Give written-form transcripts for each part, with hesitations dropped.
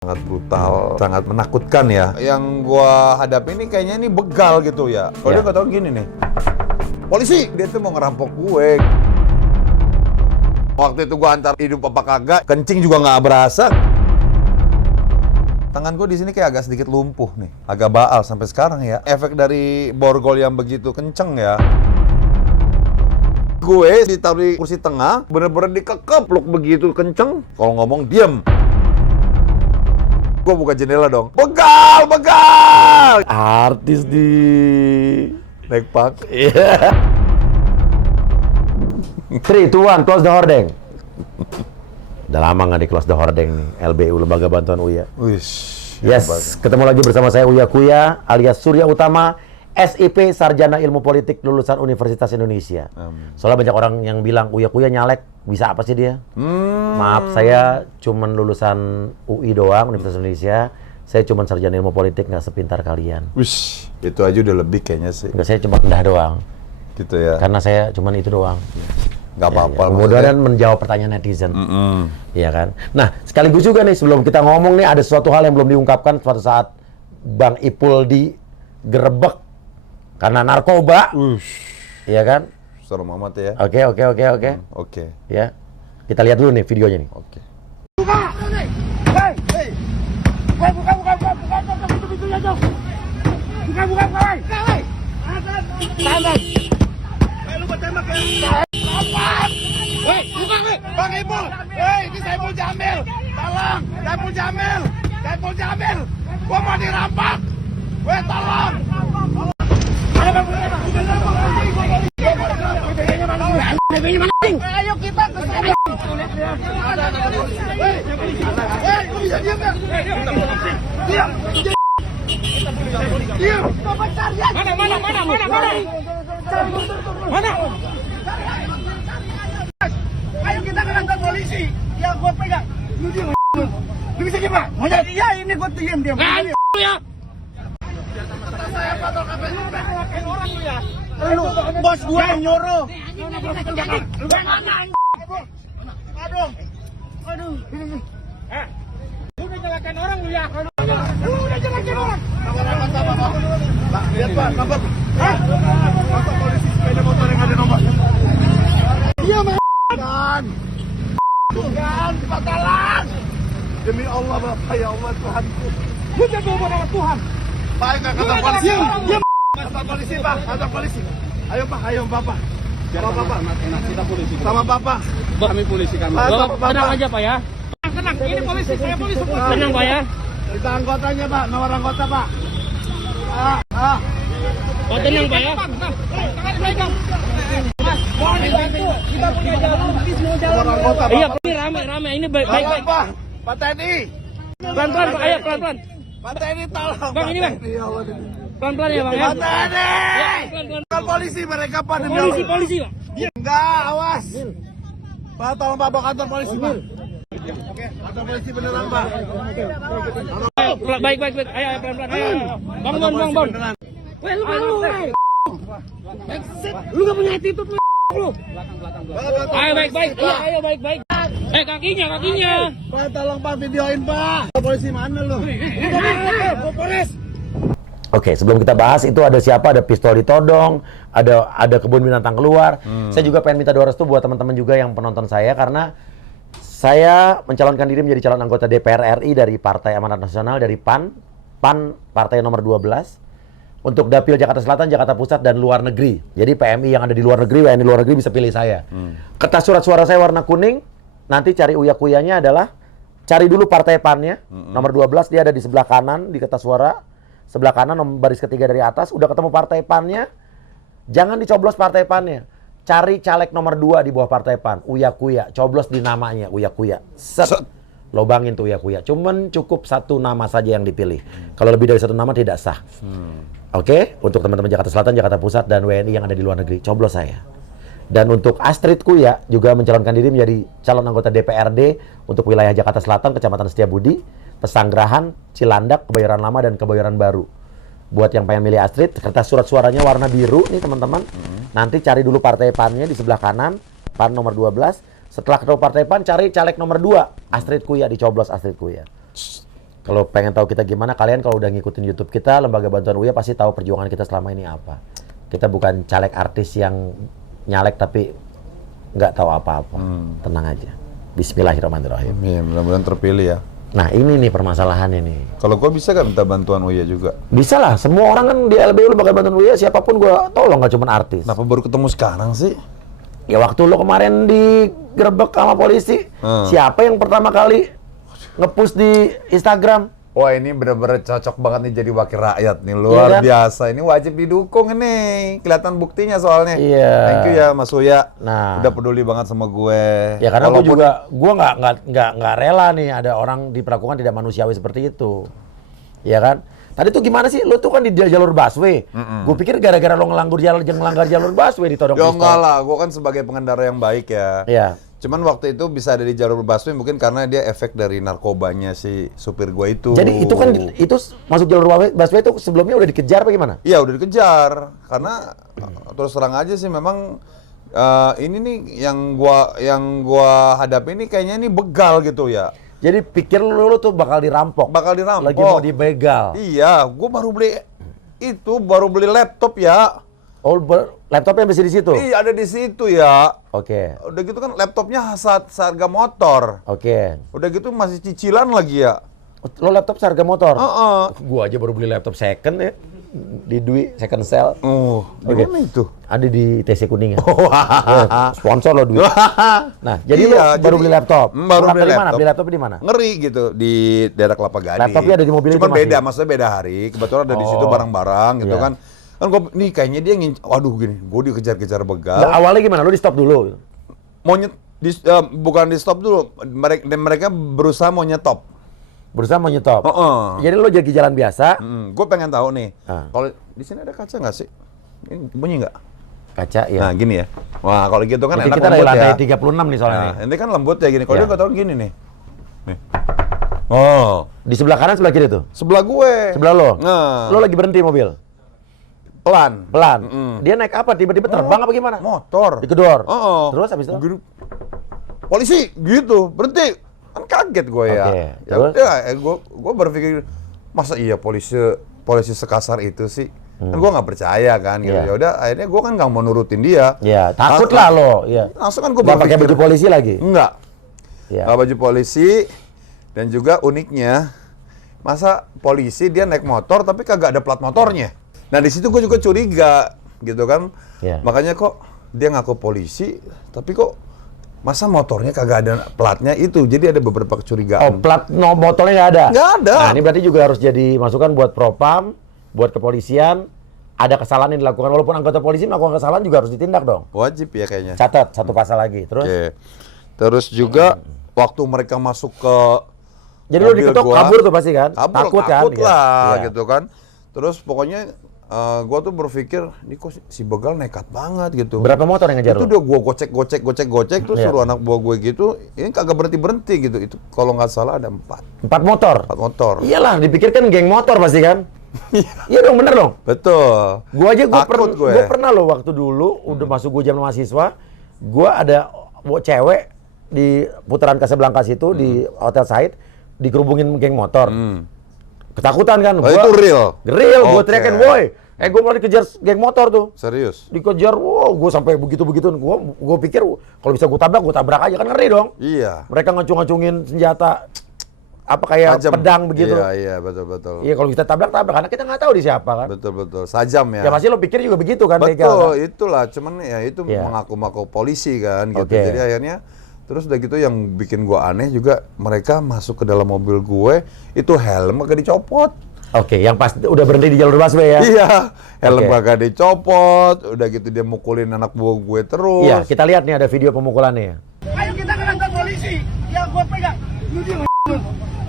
Sangat brutal, sangat menakutkan ya. Yang gua hadapi ini kayaknya ini begal gitu ya. Kalau dia nggak tahu gini nih, polisi, dia tuh mau ngerampok gue. Waktu itu gua antar hidup apa kagak, kencing juga nggak berasa. Tangan gue di sini kayak agak sedikit lumpuh nih, agak baal sampai sekarang ya. Efek dari borgol yang begitu kenceng ya. Gue ditaruh di kursi tengah, bener-bener dikekep, peluk begitu kenceng. Kalau ngomong diem. Gue buka jendela dong. Begal, begal. Artis di Naik pak. Iya. 3, 2, 1, close the hordeng. Udah lama nggak di close the hordeng nih. LBU, Lembaga Bantuan Uya. Wish. Yes, ketemu lagi bersama saya Uya Kuya alias Surya Utama, SIP Sarjana Ilmu Politik lulusan Universitas Indonesia. Soalnya banyak orang yang bilang Uya Kuya nyalek, bisa apa sih dia? Maaf, saya cuman lulusan UI doang, Universitas Indonesia. Saya cuman sarjana ilmu politik, nggak sepintar kalian. Wish. Itu aja udah lebih kayaknya sih. Nggak, saya cuma rendah doang. Gitu ya. Karena saya cuman itu doang. Nggak apa-apa. Mudah-mudahan menjawab pertanyaan netizen. Iya kan? Nah, sekaligus juga nih sebelum kita ngomong nih ada sesuatu hal yang belum diungkapkan suatu saat Bang Ipul digerebek karena narkoba. Iya kan? Serem amat ya. Oke. Oke. Ya. Kita lihat dulu nih videonya nih. Oke. Buka! Hei! Hei! Buka pintunya, Jok! Buka, hei! Hei! Tahan! Hei, lu bertembak ya? Lapan! Hei, buka, hei! Bang Ipul! Hei, ini Saiful Jamil! Tolong! Saiful Jamil! Saiful Jamil! Gua mau dirampak! Hei, tolong! Ayo, Bang! Ayo kita ke sana! Hei, lu bisa diam ya? Diam! Diam! Mana? Ayo kita ke kantor polisi. Ya gua pegang. Lu diam. Lu bisa diam, Pak? Iya, ini gua diam. Ya. Saya patok KPU ngelakuin orang lu ya. Lu bos gua yang nyuruh. Lu mana? Aduh. Lu udah nyalakan orang lu ya. Lu udah nyalakan orang. Pak, lihat Pak, nampak. Hah? Nampak polisi sepeda motor yang ada nomor. Iya, Mas. Bukan, bakalan. Demi Allah, Bapak, ya Allah, Tuhanku. Lu jangan bawa nama Tuhan. Baik, kantor polisi. Diam. Kantor polisi, Pak. Kantor polisi. Ayo, Pak. Ayo, Bapak. Sama Bapak. Kita polisi. Sama Bapak. Kami polisi kan. Tenang aja Pak ya. Tenang, ini polisi. Saya polisi. Tenang Pak ya. Kita anggotanya, Pak. Nomor anggota, Pak. Oh tenang Pak ya. Kita punya jalan, jalan. Anggota, Pak. Iya ini rame. Ini baik. Pak. Pak TNI. Pelan-pelan Pak. Ayo pelan-pelan. Pak TNI tolong. Bang, ini, Bang. Ya Allah. Pelan-pelan ya Bang ya. Pak TNI. Pelan-pelan. Kan polisi mereka, Pak. demi Polisi Allah. Pak. Enggak, awas. Pak, tolong Pak bawa kantor polisi, Pak. Oke, kantor polisi beneran, Pak. Ayo baik. Ayo pelan-pelan. Ayo. Bang. Weh lu malu weh. Lu gak punya attitude lu. Ayo baik. Ayo baik. Kakinya. Pak, tolong Pak videoin, Pak. Polisi mana lu? Polres. Oke, sebelum kita bahas itu ada siapa, ada pistol ditodong, ada kebun binatang keluar. Saya juga pengen minta doa restu buat teman-teman juga yang penonton saya karena saya mencalonkan diri menjadi calon anggota DPR RI dari Partai Amanat Nasional dari PAN partai nomor 12 untuk Dapil Jakarta Selatan, Jakarta Pusat dan luar negeri. Jadi PMI yang ada di luar negeri, WNI luar negeri bisa pilih saya. Kertas surat suara saya warna kuning. Nanti cari Uya Kuyanya adalah cari dulu partai PAN-nya. Nomor 12 dia ada di sebelah kanan di kertas suara. Sebelah kanan baris ketiga dari atas, udah ketemu partai PAN-nya, jangan dicoblos partai PAN-nya. Cari caleg nomor 2 di bawah partai PAN, Uya Kuya, coblos di namanya Uya Kuya. Set. Lobangin tuh Uya Kuya. Cuman cukup satu nama saja yang dipilih. Kalau lebih dari satu nama tidak sah. Oke, untuk teman-teman Jakarta Selatan, Jakarta Pusat dan WNI yang ada di luar negeri, coblos saya. Dan untuk Astrid Kuya juga mencalonkan diri menjadi calon anggota DPRD untuk wilayah Jakarta Selatan, Kecamatan Setiabudi, Pesanggerahan, Cilandak, Kebayoran Lama, dan Kebayoran Baru. Buat yang pengen milih Astrid, kertas surat suaranya warna biru nih teman-teman. Nanti cari dulu partai PAN-nya di sebelah kanan, PAN nomor 12. Setelah ketemu partai PAN, cari caleg nomor 2, Astrid Kuya, dicoblos Astrid Kuya. Kalau pengen tahu kita gimana, kalian kalau udah ngikutin YouTube kita, Lembaga Bantuan Uya pasti tahu perjuangan kita selama ini apa. Kita bukan caleg artis yang nyalek tapi nggak tahu apa-apa. Tenang aja. Bismillahirrahmanirrahim. Iya, mudah-mudahan terpilih ya. Nah ini nih permasalahan ini. Kalau gua bisa kan minta bantuan Uya juga. Bisa lah, semua orang kan di LBU Lembaga Bantuan Uya, siapapun gua tolong, nggak cuma artis. Kenapa baru ketemu sekarang sih? Ya waktu lo kemarin digerebek sama polisi, siapa yang pertama kali nge-push di Instagram? Wah ini bener-bener cocok banget nih jadi wakil rakyat nih, luar Iya kan? biasa. Ini wajib didukung ini, kelihatan buktinya soalnya. Iya. Thank you ya Mas Uya. Nah. Udah peduli banget sama gue. Ya karena Walaupun- gue nggak rela nih ada orang diperlakukan tidak manusiawi seperti itu, ya kan? Tadi tuh gimana sih? Lo tuh kan di jalur busway. Gue pikir gara-gara lo ngelanggar jalur busway ditodong Ya pistol. enggak lah, gue kan sebagai pengendara yang baik ya. Iya. Cuman waktu itu bisa ada di jalur busway mungkin karena dia efek dari narkobanya si supir gue itu. Jadi itu kan masuk jalur busway itu sebelumnya udah dikejar apa gimana? Iya udah dikejar karena terus terang aja sih memang ini nih yang gua hadapi ini kayaknya ini begal gitu ya. Jadi pikir lu tuh bakal dirampok. Bakal dirampok. Lagi mau dibegal. Iya, gua baru beli laptop ya. Oh, laptopnya masih di situ? Iya ada di situ ya. Oke. Udah gitu kan laptopnya seharga motor. Oke. Udah gitu masih cicilan lagi ya. Lo laptop seharga motor? Heeh. Gua aja baru beli laptop second ya. Di Dwi second sell. Oh, Oke. gimana itu? Ada di TC Kuningan. Sponsor lo Dwi. Nah, jadi Iya, lo baru jadi- beli laptop. baru Laptop beli di mana? laptop. Beli laptopnya di mana? Ngeri gitu di daerah Kelapa Gading. Laptopnya ada di mobil itu Cuman masih? beda, maksudnya beda hari. Kebetulan ada di situ Oh. barang-barang gitu Iya. kan. Kan gua nih kayaknya dia waduh gini, gua dikejar-kejar begal. Nah, awalnya gimana? Lo di stop dulu. Bukan di stop dulu. Mereka berusaha mau nyetop. Berusaha mau nyetop. Heeh. Jadi lo jadi jalan biasa. Gue pengen tahu nih. Ah. Kalau di sini ada kaca nggak sih? Ini bunyi nggak? Kaca ya. Nah, gini ya. Wah, kalau gitu kan Jadi enak kita dari lembut lantai ya. 36 nih soalnya Nah, nih. ini kan lembut ya gini. Kalau Ya. dia nggak tahu gini nih. Nih. Oh, Di sebelah kanan sebelah kiri tuh. sebelah gue. Sebelah lo. Nah. Lo lagi berhenti mobil. Pelan. Pelan. Mm-mm. Dia naik apa? Tiba-tiba terbang apa gimana? Motor. Dikedor. Oh. Terus habis itu? Gini. Polisi gitu, berhenti. Kan kaget gue ya. Oke, Ya terus? udah, gue berpikir masa iya polisi sekasar itu sih. Kan gue nggak percaya kan gitu. Iya. Ya udah, akhirnya gue kan nggak mau nurutin dia. Ya, takut lah lo. Iya. Langsung kan gue Nggak pakai baju polisi lagi. Enggak. Iya. Nggak baju polisi dan juga uniknya masa polisi dia naik motor tapi kagak ada plat motornya. Nah di situ gue juga curiga gitu kan. Iya. Makanya kok dia ngaku polisi tapi kok masa motornya kagak ada platnya itu. Jadi ada beberapa Oh, kecurigaan. plat motornya nggak ada? Nggak ada. Nah, ini berarti juga harus jadi masukan buat Propam, buat kepolisian. Ada kesalahan yang dilakukan, walaupun anggota polisi melakukan kesalahan juga harus ditindak dong. Wajib ya kayaknya. Catat, satu pasal lagi. Terus, Oke. Terus juga waktu mereka masuk ke jadi lo mobil diketok gua, kabur tuh pasti kan? kabur, Takut kan? takut lah Iya. gitu kan. Terus pokoknya gua tuh berpikir ini kok si begal nekat banget gitu. Berapa motor yang ngejar Itu lo? udah gua gocek terus Iya. suruh anak buah gue gitu. Ini kagak berhenti gitu. Itu kalau nggak salah ada 4 4 motor? motor. Iyalah, dipikirkan geng motor pasti kan? Iya dong, bener dong. Betul. Gua aja Takut gue. gua pernah loh waktu dulu udah masuk gua jam mahasiswa, gua ada cewek di putaran Casablanca situ di Hotel Said digerubungin geng motor. Ketakutan kan? Oh, itu real? Real, gua Oke. teriakin, "Woi, gua malah dikejar geng motor tuh." Serius? Dikejar, wow, gua sampai begitu-begituan. Gua pikir kalau bisa gua tabrak aja kan ngeri dong. Iya. Mereka ngacung-ngacungin senjata apa kayak Tajam. pedang begitu. Iya, betul. Iya, kalau kita tabrak karena kita nggak tahu di siapa kan. Betul. Sajam ya. Ya pasti lo pikir juga begitu kan, begal, Betul, kan? itulah. Cuman ya itu Iya. mengaku-ngaku polisi kan gitu. Oke. Jadi akhirnya terus udah gitu yang bikin gua aneh juga mereka masuk ke dalam mobil gue itu helm kagak dicopot. Oke, yang pas udah berhenti di jalur busway ya. Iya, helm Oke. kagak dicopot. Udah gitu dia mukulin anak buah gue terus. Iya, kita lihat nih ada video pemukulannya. Ayo kita ke kantor polisi. Ya gua pegang. Lu diam.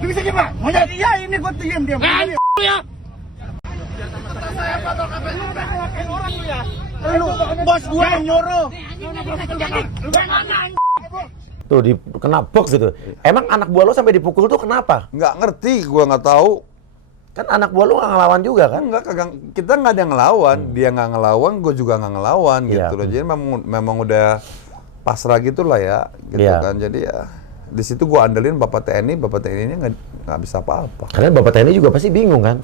Lu bisa gimana? Monyet. Iya ini gua diam. Ah, ya. Lu bos gua yang nyuruh. Tuh kena box gitu. Emang anak buah lo sampai dipukul tuh kenapa? Nggak ngerti, gua nggak tahu. Kan anak buah lo nggak ngelawan juga kan? Enggak, kita nggak ada yang ngelawan. Dia nggak ngelawan, gue juga nggak ngelawan Iya. gitu loh. Jadi memang udah pasrah gitu lah ya, gitu Iya. kan. Jadi ya di situ gue andelin Bapak TNI-nya nggak bisa apa-apa. Karena Bapak TNI juga pasti bingung kan.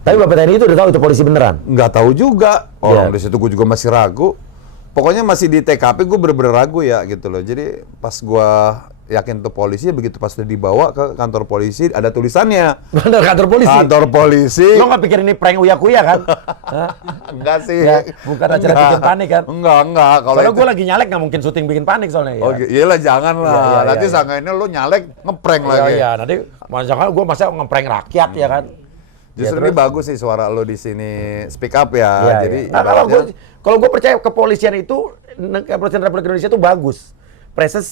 Tapi Bapak TNI itu udah tahu itu polisi beneran. Nggak tahu juga. Orang Iya. di situ gue juga masih ragu. Pokoknya masih di TKP gue bener-bener ragu ya gitu loh. Jadi pas gue yakin tuh polisi, begitu pas udah dibawa ke kantor polisi ada tulisannya. Bener, kantor polisi. Kantor polisi. Lo nggak pikir ini prank uya-kuya kan? Hah? Enggak sih. Ya, bukan acara bikin panik kan? Enggak. Kalau Soalnya itu- gue lagi nyalek nggak mungkin syuting bikin panik soalnya. Oh, iyalah jangan lah. Iya, Nanti iya. sangkainnya lu nyalek ngeprank Iya, lagi. iya. Nanti masalah gue masa ngeprank rakyat ya kan? Justru Ya, ini bagus sih suara lo di sini speak up ya. Iya, Jadi iya. Nah, ibaratnya- kalau gue percaya kepolisian itu, kepolisian Republik Indonesia itu bagus.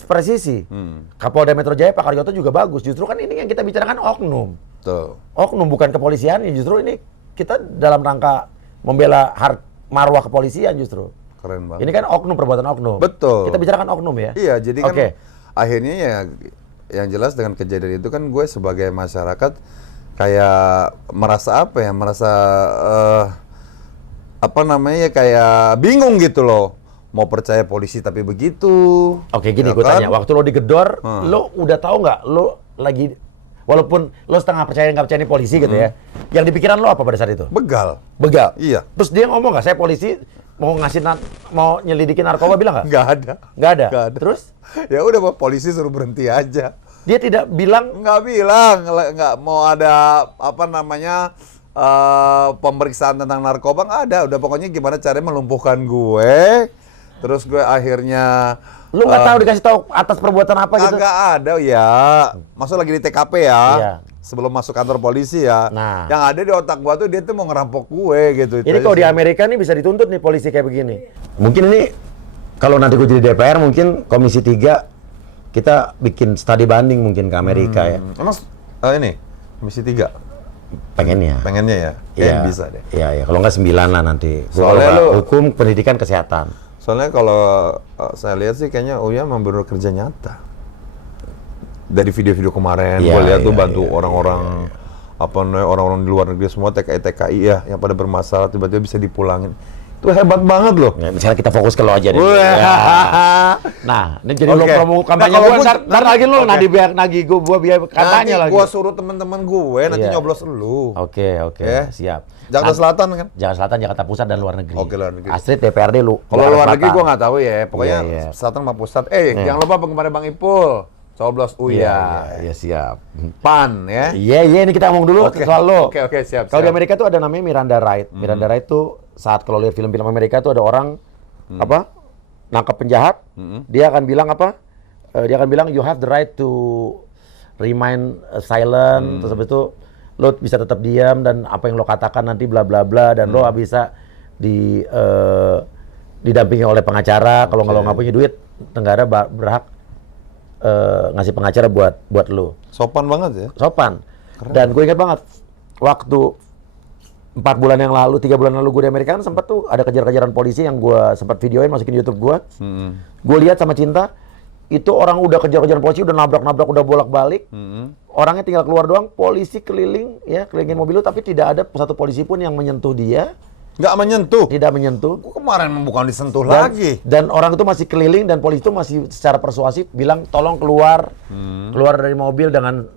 Presisi. Kapolda Metro Jaya Pak Karyoto juga bagus. Justru kan ini yang kita bicarakan oknum. tuh. Oknum bukan kepolisian. Justru ini kita dalam rangka membela marwah kepolisian justru. Keren banget. Ini kan oknum, perbuatan oknum. Betul. Kita bicarakan oknum ya. Iya, jadi kan Oke. akhirnya ya yang jelas dengan kejadian itu kan gue sebagai masyarakat kayak merasa apa ya? Merasa apa namanya? Kayak bingung gitu loh. Mau percaya polisi tapi begitu. Oke, gini Ya gue kan? tanya, waktu lo digedor, lo udah tahu nggak lo lagi, walaupun lo setengah percaya nggak percaya ini polisi gitu ya, yang di pikiran lo apa pada saat itu? Begal. Begal. Iya. Terus dia ngomong nggak, saya polisi mau mau nyelidikin narkoba, bilang nggak? Nggak ada. Nggak ada. Nggak ada. Terus Ya udah, Pak, polisi suruh berhenti aja. dia tidak bilang, Nggak bilang, nggak mau ada apa namanya pemeriksaan tentang narkoba, nggak ada. Udah pokoknya gimana caranya melumpuhkan gue. Terus gue akhirnya lo nggak tahu dikasih tahu atas perbuatan apa gitu? agak ada ya. Maksud lagi di TKP ya. Iya. Sebelum masuk kantor polisi ya. Nah. Yang ada di otak gua tuh dia tuh mau ngerampok gue gitu. Itu Ini aja kalau di sih. Amerika nih bisa dituntut nih polisi kayak begini. Mungkin ini kalau nanti gue jadi DPR, mungkin Komisi 3 kita bikin studi banding mungkin ke Amerika ya. Emang ini Komisi 3 Pengennya. pengennya ya. Kayaknya bisa deh. Iya, iya. Kalau nggak 9 lah nanti. Gua Soalnya kalau nggak lu- hukum, pendidikan, kesehatan. Soalnya kalau saya lihat sih kayaknya Uya memberi kerja nyata. Dari video-video kemarin, Iya, gue lihat tuh iya, bantu iya, orang-orang apa namanya, orang-orang di luar negeri semua TKI ya yang pada bermasalah tiba-tiba bisa dipulangin. Itu hebat banget loh. Ya, misalnya kita fokus ke lo aja deh. Wah. Ya. Nah, ini jadi lo Oke. promo kampanye Nah, kalau gua, gua- ntar lagi lo Oke. nagih gua biar kampanye Nanti lagi. gua suruh teman-teman gue nanti Iya. nyoblos lu. Oke, Ya. siap. Jakarta Selatan kan? Jakarta Selatan, Jakarta Pusat, dan luar negeri. Oke, luar negeri. Astrid DPRD lu. Kalau Jakarta luar negeri Selatan. gua nggak tahu ya. Pokoknya Iya, iya. selatan sama pusat. Jangan lupa penggemar Bang Ipul. Coblos Uya. Iya, siap. PAN ya. Iya, ini kita ngomong dulu Oke. soal lo. Oke, siap. Kalau di siap. Amerika tuh ada namanya Miranda Wright. Miranda Wright tuh saat kalau lihat film-film Amerika tuh ada orang apa? Nangkap penjahat, dia akan bilang apa? Dia akan bilang you have the right to remain silent, terus habis itu lo bisa tetap diam dan apa yang lo katakan nanti bla bla bla, dan lo bisa didampingi oleh pengacara. Kalau lo nggak punya duit, negara berhak ngasih pengacara buat lo. Sopan banget ya. Sopan. Dan gue ingat banget waktu 4 bulan yang lalu, 3 bulan lalu gue di Amerika kan sempat tuh ada kejar-kejaran polisi yang gue sempat videoin, masukin YouTube gue. Gue lihat sama Cinta, itu orang udah kejar-kejaran polisi, udah nabrak-nabrak, udah bolak-balik. Orangnya tinggal keluar doang, polisi keliling, ya kelilingin mobil lu, tapi tidak ada satu polisi pun yang menyentuh dia, Nggak menyentuh. tidak menyentuh. Gua kemarin bukan disentuh Dan, lagi. dan orang itu masih keliling dan polisi itu masih secara persuasif bilang tolong keluar, keluar dari mobil dengan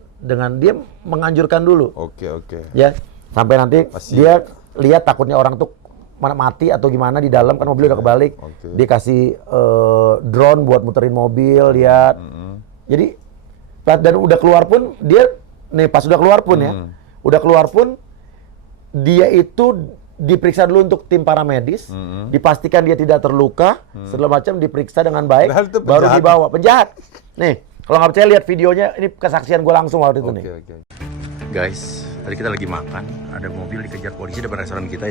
dia menganjurkan dulu. Oke. Ya, sampai nanti Masih. dia lihat takutnya orang tuh mati atau gimana di dalam, kan mobil udah kebalik. Oke. Dia kasih drone buat muterin mobil, lihat. Jadi dan udah keluar pun dia nih pas udah keluar pun ya. Udah keluar pun dia itu diperiksa dulu untuk tim paramedis, dipastikan dia tidak terluka, segala macam diperiksa dengan baik, Padahal itu baru penjahat. dibawa. Penjahat. Nih, kalau nggak percaya lihat videonya, ini kesaksian gue langsung waktu itu nih. Oke. Guys, tadi kita lagi makan, ada mobil dikejar polisi depan restoran kita.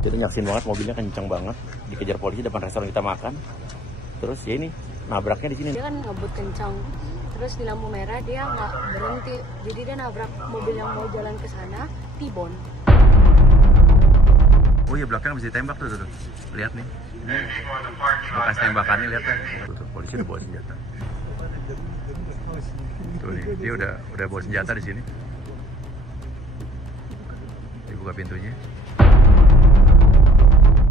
Jadi nyaksin banget, mobilnya kenceng banget, dikejar polisi depan restoran kita makan. Terus ya ini, nabraknya di sini. Dia kan ngebut kencang, terus di lampu merah dia nggak berhenti, jadi dia nabrak mobil yang mau jalan ke sana, T-bone. Oh iya, belakang bisa ditembak tuh. Lihat nih. Ini bekas tembakannya, lihat kan. Tuh, polisi udah bawa senjata. Tuh nih, dia udah bawa senjata di sini. Dibuka pintunya.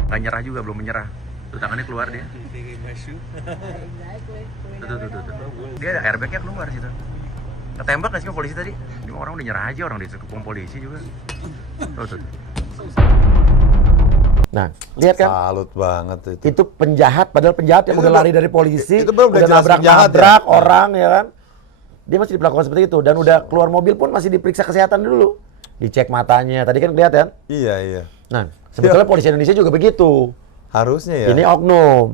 Nggak nyerah juga, belum menyerah. Tuh tangannya keluar dia. Tuh. Dia ada airbagnya keluar situ. Ketembak nggak sih sama polisi tadi? Ini orang udah nyerah aja, orang dikepung polisi juga. Tuh. Nah, lihat kan? Salut banget itu. Itu penjahat, padahal penjahat yang udah lari dari polisi, itu belum udah jelas penjahat nabrak ya? orang ya kan? Dia masih diperlakukan seperti itu dan udah keluar mobil pun masih diperiksa kesehatan dulu, dicek matanya. Tadi kan kelihatan? Iya. Nah, sebetulnya polisi Indonesia juga begitu. Harusnya ya. Ini oknum.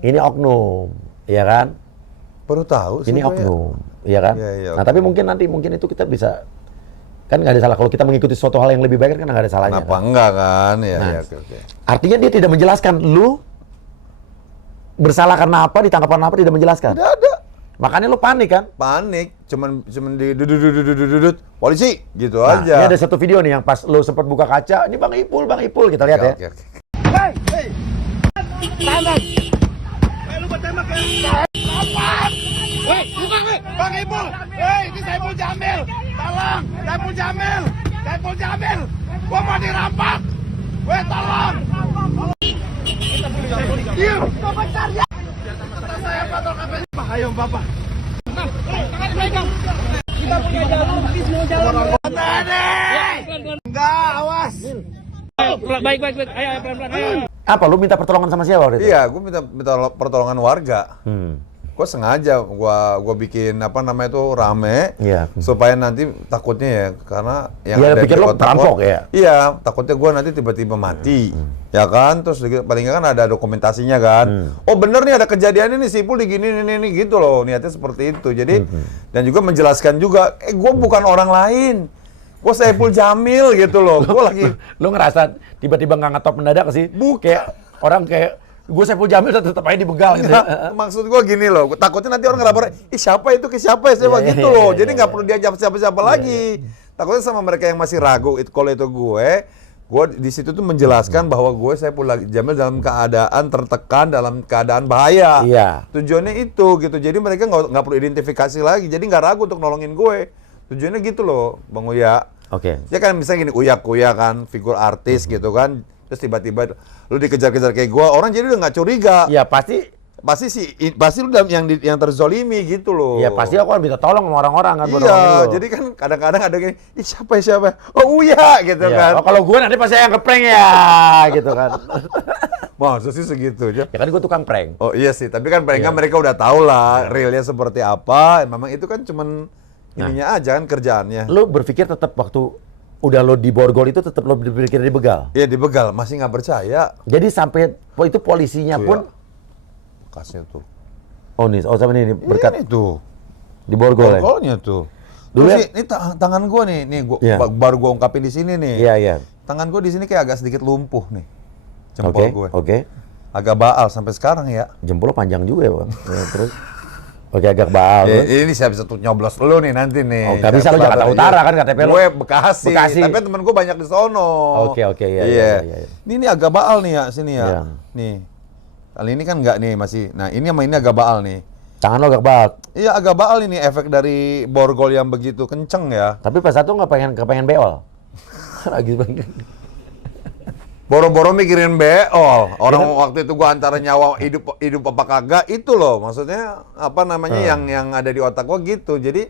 Ini oknum, ya kan? Baru tahu sih. Ini gua ya. oknum, ya kan? Iya, Nah, tapi mungkin itu kita bisa, kan nggak ada salah kalau kita mengikuti suatu hal yang lebih baik kan nggak ada salahnya. Kenapa Kan? enggak kan? Ya, Nah, ya, oke. Artinya dia tidak menjelaskan lu bersalah karena apa, ditangkap karena apa, tidak menjelaskan. Tidak ada. Makanya lu panik kan? Panik, cuman di dudut polisi gitu Nah, aja. ini ada satu video nih yang pas lu sempat buka kaca, ini Bang Ipul, kita lihat ya. Oke. Hei! Tahan! Lu buat tembak ya? Hei, buka weh! Bang Ipul! Hei, ini Saiful Jamil! Tolong! Saiful Jamil! Gua mau dirampak! Weh, tolong! Diam! Bapak cari! Saya patok KPN. Ayo, Bapak! Kita punya jalan, mau jalan. Enggak, awas! Baik. Ayo, pelan-pelan. Ayo. Apa lu minta pertolongan sama siapa waktu itu? Iya, gue minta pertolongan warga. Gue sengaja gua bikin rame Iya. supaya nanti takutnya ya karena yang Dia ada pikir di lo otak perampok gua- ya? Iya, takutnya gua nanti tiba-tiba mati. Ya kan? Terus paling nggak kan ada dokumentasinya kan. Oh bener nih ada kejadian ini si Ipul digini ini gitu loh. Niatnya seperti itu. Jadi dan juga menjelaskan juga gua bukan orang lain. Gua Saiful Jamil gitu loh. Gua lagi Lu ngerasa tiba-tiba nggak ngetop mendadak sih? Kayak orang kayak gue Saiful Jamil tetap aja dibegal gitu. Nah, maksud gua gini loh, takutnya nanti orang ngelapor, siapa itu ke siapa ya, Iya, gitu iya, loh. iya, Jadi iya, nggak iya. perlu diajak siapa-siapa lagi. Takutnya sama mereka yang masih ragu, kalau itu gue di situ tuh menjelaskan bahwa gue Saiful Jamil dalam keadaan tertekan, dalam keadaan bahaya. Iya. Tujuannya itu gitu. Jadi mereka nggak perlu identifikasi lagi. Jadi nggak ragu untuk nolongin gue. Tujuannya gitu loh, Bang Uya. Oke. Ya kan misalnya gini, Uya kan, figur artis gitu kan. Terus tiba-tiba lu dikejar-kejar kayak gua, orang jadi udah nggak curiga. Ya pasti Pasti lu yang terzolimi gitu loh. ya pasti aku minta tolong sama orang-orang kan buat Iya, nolongin lu. jadi kan kadang-kadang ada gini, siapa? Oh Uya gitu Iya. kan. Oh, kalau gue nanti pasti yang ngeprank ya gitu kan. Masa sih segitu aja. Ya kan gue tukang prank. Oh iya sih, tapi kan paling nggak Iya. mereka udah tahu lah realnya seperti apa. Memang itu kan cuman ininya aja kan kerjaannya. Lu berpikir tetap waktu udah lo di borgol itu tetap lo berpikir dibegal. Iya dibegal, masih nggak percaya. Jadi sampai itu polisinya Tuh pun ya. Bekasnya tuh. sama ini berkat Ini tuh. di borgol ya. Borgolnya tuh. Dulu Dulu ya? ini tangan gua nih gua Iya. baru gua ungkapin di sini nih. Iya. Tangan gua di sini kayak agak sedikit lumpuh nih. Jempol Oke. gue. Oke. Agak baal sampai sekarang ya. Jempol lo panjang juga ya, Bang. Ya, terus oke agak baal. Ini siapa bisa tuh nyoblos lu nih nanti nih. Oh, nggak bisa lu Jakarta Utara kan KTP lu. Gue Bekasi. Bekasi. Tapi temen gue banyak di sono. Oke, iya. Ini agak baal nih ya sini ya. Iya. Nih. Kali ini kan enggak nih masih. Nah, ini sama ini agak baal nih. Tangan lo agak baal. Iya, agak baal ini efek dari borgol yang begitu kenceng ya. Tapi pas satu nggak pengen beol. Lagi banget. Boro-boro mikirin beol. Orang waktu itu gua antara nyawa hidup apa kagak itu loh. Maksudnya apa namanya yang ada di otak gua gitu. Jadi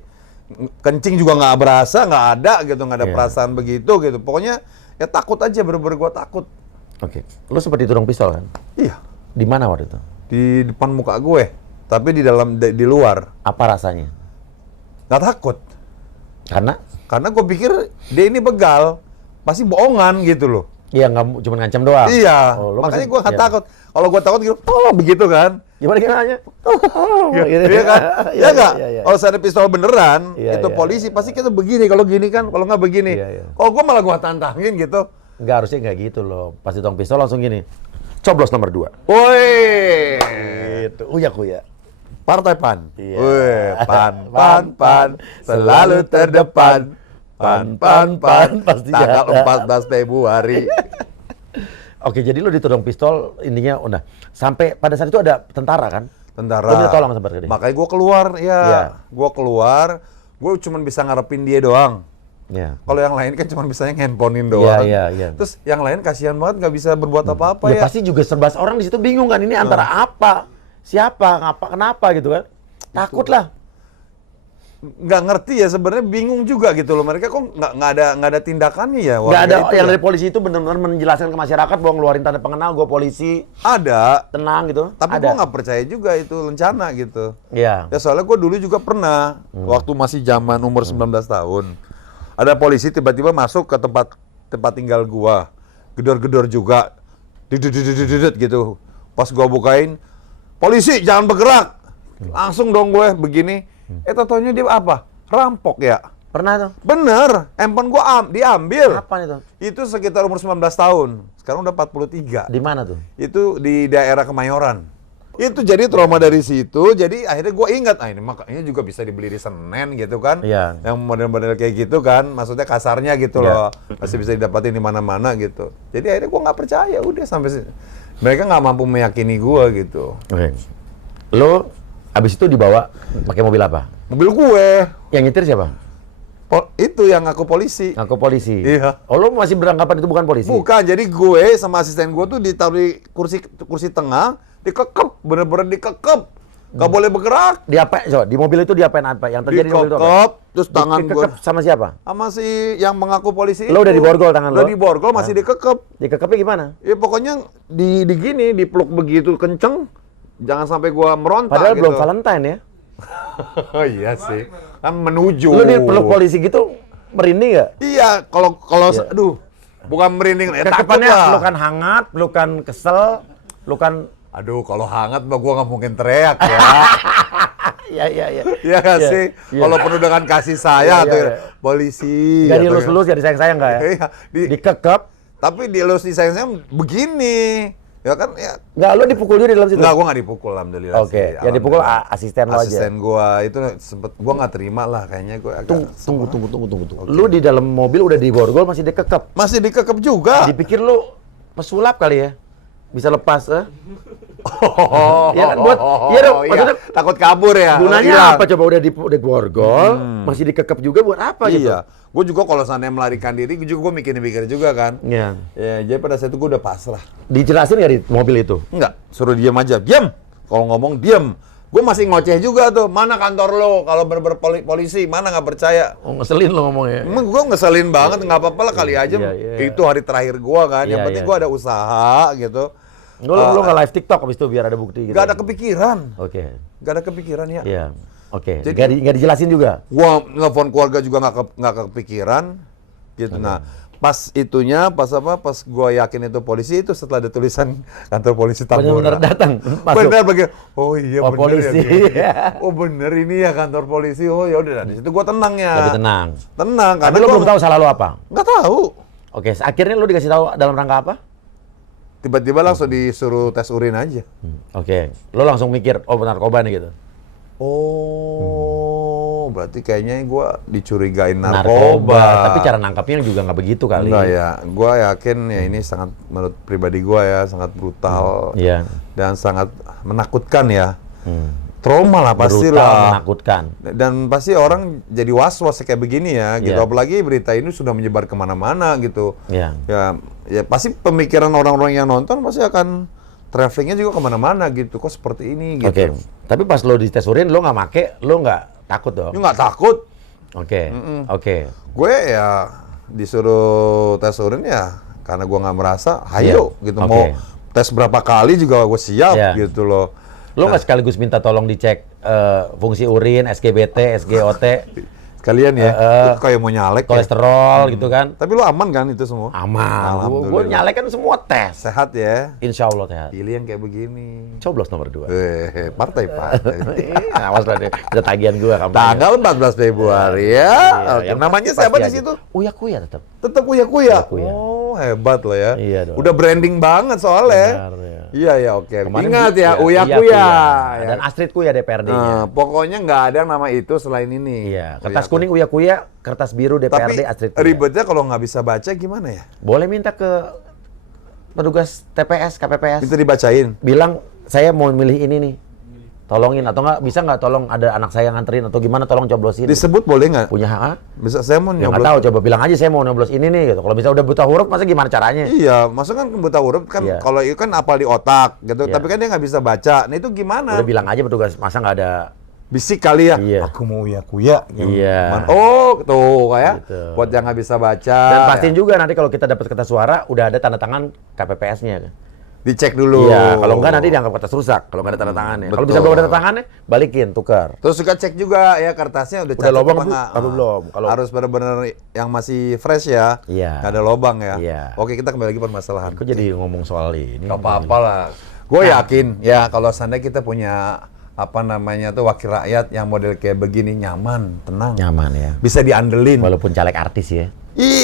kencing juga nggak berasa, nggak ada gitu, nggak ada Iya. perasaan begitu gitu. Pokoknya ya takut aja, bener-bener gua takut. Oke. Lo seperti tudung pistol kan? Iya, Di mana waktu itu? di depan muka gue, tapi di luar. Apa rasanya? Nggak takut. Karena Gue pikir dia ini begal, pasti bohongan gitu loh. iya nggak cuma ngancam doang. Iya, Oh, lo makanya masih- gue nggak iya. takut. Kalau gue takut gitu, begitu kan. Gimana? Iya kan? Ya nggak? Iya. Kalau saya ada pistol beneran, Iya, itu iya, polisi pasti kita begini. Kalau gini kan, kalau nggak begini. Iya. Kalau gue malah gue tantangin gitu. Nggak harusnya nggak gitu loh. Pas ditong pistol langsung gini. Coblos nomor 2. Woi, Gitu. Uya. Partai PAN. Iya. Woi, PAN, selalu terdepan. PAN, Pasti tanggal ada. 14 Februari. Oke, jadi lo ditodong pistol intinya udah sampai pada saat itu ada tentara kan? Tentara. Lo minta tolong sama tentara. Makanya gue keluar, ya. Iya. Gue keluar, gue cuma bisa ngarepin dia doang. Iya. Kalau yang lain kan cuma bisanya handphonein doang. Iya. Terus yang lain kasihan banget nggak bisa berbuat apa-apa Ya ya. pasti juga 11 orang di situ bingung kan ini antara apa, siapa, kenapa gitu kan. Takut lah. Nggak ngerti ya sebenarnya, bingung juga gitu loh, mereka kok nggak ada tindakannya ya. Nggak ada itu yang ya. dari polisi itu benar-benar menjelaskan ke masyarakat bahwa ngeluarin tanda pengenal gue polisi, Ada, tenang gitu. tapi ada. gue nggak percaya juga itu lencana gitu. Iya. Ya soalnya gue dulu juga pernah waktu masih zaman umur 19 tahun, ada polisi tiba-tiba masuk ke tempat tinggal gua, gedor-gedor juga, didet gitu. Pas gua bukain, polisi jangan bergerak, langsung dong gue begini. Taunya dia apa? Rampok ya? Pernah tuh? Bener, handphone gua diambil. Kapan itu? Itu sekitar umur 19 tahun. Sekarang udah 43. Di mana tuh? Itu di daerah Kemayoran. Itu jadi trauma dari situ, jadi akhirnya gue ingat, ini makanya juga bisa dibeli di Senen gitu kan. Iya. Yang model-model kayak gitu kan, maksudnya kasarnya gitu Iya. loh. Masih bisa didapatin di mana-mana gitu. Jadi akhirnya gue nggak percaya, udah mereka nggak mampu meyakini gue gitu. Oke. Lo abis itu dibawa pakai mobil apa? Mobil gue, Yang nyetir siapa? itu yang ngaku polisi. Ngaku polisi. Iya. Oh, lo masih beranggapan itu bukan polisi? Bukan, jadi gue sama asisten gue tuh ditaruh di kursi tengah, dikekep, bener-bener dikekep. Gak boleh bergerak. Diapain? Coba, di mobil itu diapain apa? Yang terjadi di mobil itu apa? Dikekep, terus tangan gue Dikekep sama siapa? sama si yang mengaku polisi Lo itu. udah diborgol tangan lo? Udah diborgol, masih dikekep. Dikekepnya gimana? Ya pokoknya di gini, dipeluk begitu kenceng, jangan sampai gua merontak Padahal gitu. belum Valentine ya? Oh iya sih, kan menuju. Lo dipeluk polisi gitu merinding nggak? Iya, kalau aduh, bukan merinding, ya takut Kekepannya lah. pelukan hangat, pelukan kesel, pelukan... Aduh, kalau hangat mah gua nggak mungkin teriak ya. Iya. Iya nggak Iya, sih? iya. Kalau penuh dengan kasih sayang Iya, tuh, iya. polisi. Gak atau- dilus-lus, gak disayang-sayang nggak ya? Iya, Dikekep. tapi dilus disayang-sayang begini. Ya kan ya. Nggak, lo dipukul juga di dalam situ? Enggak, gua nggak dipukul alhamdulillah Oke, sih. yang dipukul Alhamdulillah. asisten lo aja? Asisten gua itu sempet gua nggak terima lah kayaknya gua agak Tunggu. Lu di dalam mobil udah diborgol masih dikekep. masih dikekep juga. Dipikir lu pesulap kali ya? Bisa lepas, Oh, Iya kan, buat- iya dong, maksudnya takut kabur ya. Gunanya Hilang. apa coba udah diborgol, masih dikekep juga buat apa gitu? Iya. Gue juga kalau seandainya melarikan diri, gue mikir juga kan. Iya. Ya, jadi pada saat itu gue udah pasrah. Dijelasin nggak di mobil itu? Enggak, suruh diam aja. Diam. Kalau ngomong diam. Gue masih ngoceh juga tuh. Mana kantor lo? Kalau bener-bener polisi, mana nggak percaya? Oh, ngeselin lo ngomongnya. Emang gue ngeselin banget, nggak apa-apa lah kali aja. Iya. Itu hari terakhir gue kan. Yang Iya, penting iya. gue ada usaha gitu. Lo nggak live TikTok abis itu biar ada bukti gitu? Gak ada kepikiran. Oke. Gak ada kepikiran ya. Iya. Oke. Jadi- Nggak dijelasin juga? Gua nelfon keluarga juga nggak kepikiran gitu. Nah, pas gua yakin itu polisi, itu setelah ada tulisan kantor polisi Tambora. Bener-bener datang, masuk. Bener begitu. Oh iya Oh, bener polisi. ya. Gini. Oh bener ini ya kantor polisi. Oh ya udah di situ gua tenang ya. Lebih tenang. Tenang Tapi lo belum tahu salah lo apa? Nggak tahu. Oke, akhirnya lo dikasih tahu dalam rangka apa? Tiba-tiba langsung disuruh tes urin aja. Oke, lo langsung mikir, oh narkoba nih gitu. Oh, berarti kayaknya gua dicurigain narkoba. Tapi cara nangkapnya juga nggak begitu kali. Enggak ya, gua yakin ya ini sangat menurut pribadi gua ya sangat brutal Iya. dan sangat menakutkan ya. Trauma lah pasti Brutal, lah. menakutkan. Dan pasti orang jadi was-was kayak begini ya, gitu. Iya. Apalagi berita ini sudah menyebar kemana-mana gitu. Iya. Ya pasti pemikiran orang-orang yang nonton pasti akan travelingnya juga kemana-mana gitu. Kok seperti ini gitu. Oke, tapi pas lo dites urin, lo nggak make, lo nggak takut dong? Ini nggak takut. Oke, oke. Gue ya disuruh tes urin ya karena gua nggak merasa, ayo Iya. gitu. Oke. Mau tes berapa kali juga gue siap Iya. gitu loh. Lo nggak sekaligus minta tolong dicek fungsi urin, SGBT, SGOT, Kalian ya, itu kayak mau nyalek ya. kolesterol gitu kan? Tapi lo aman kan itu semua? Aman. Gue Alhamdulillah. nyalek kan semua tes. Sehat ya. Insya Allah sehat. Pilih yang kayak begini. Coblos nomor 2. Partai. Awas lah deh, ada tagihan gue kamu. Tanggal 14 Februari ya. Oke, namanya siapa di situ? Uya Kuya tetap. Tetap Uya-Kuya. Uya-Kuya. Oh, hebat loh ya. Iya dong. Udah branding banget soalnya. Benar, ya. Iya, oke. Kemarin Ingat ya, Uya Uya-Kuya. Kuya. Ya. Dan Astrid Kuya DPRD-nya. Nah, pokoknya nggak ada yang nama itu selain ini. Iya, kertas kuning Uya Kuya, kertas biru DPRD Tapi Astrid Kuya. ribetnya kalau nggak bisa baca gimana ya? Boleh minta ke petugas TPS, KPPS. Minta dibacain. Bilang, saya mau milih ini nih. tolongin atau nggak bisa nggak tolong ada anak saya nganterin atau gimana tolong coblosin. Disebut boleh nggak? Punya hak? Ah? Bisa saya mau Ya nggak nyoblos. tahu, coba bilang aja saya mau nyoblos ini nih gitu. Kalau bisa udah buta huruf masa gimana caranya? Iya, maksudnya kan buta huruf kan Iya. kalau itu kan apal di otak gitu, Iya. tapi kan dia nggak bisa baca. Nah itu gimana? Udah bilang aja petugas, masa nggak ada. Bisik kali ya. Iya. Aku mau kuya. Iya. Oh, tuh kayak Gitu. buat yang nggak bisa baca. Dan pastiin ya. juga nanti kalau kita dapat kertas suara udah ada tanda tangan KPPS-nya. Dicek dulu. Iya, kalau enggak nanti dianggap kertas rusak kalau nggak ada tanda tangannya. Kalau bisa betul. belum ada tanda tangannya, balikin, tukar. Terus juga cek juga ya kertasnya udah cacat lobang apa Bu? nggak? Aduh, belum. Kalau- Harus benar-benar yang masih fresh ya. Iya. Nggak ada lobang ya. Iya. Oke, kita kembali lagi permasalahan. Kok jadi ngomong soal ini? Gak apa-apa lah. Gue yakin ya kalau seandainya kita punya apa namanya tuh wakil rakyat yang model kayak begini nyaman, tenang, Nyaman ya. bisa diandelin. Walaupun caleg artis ya.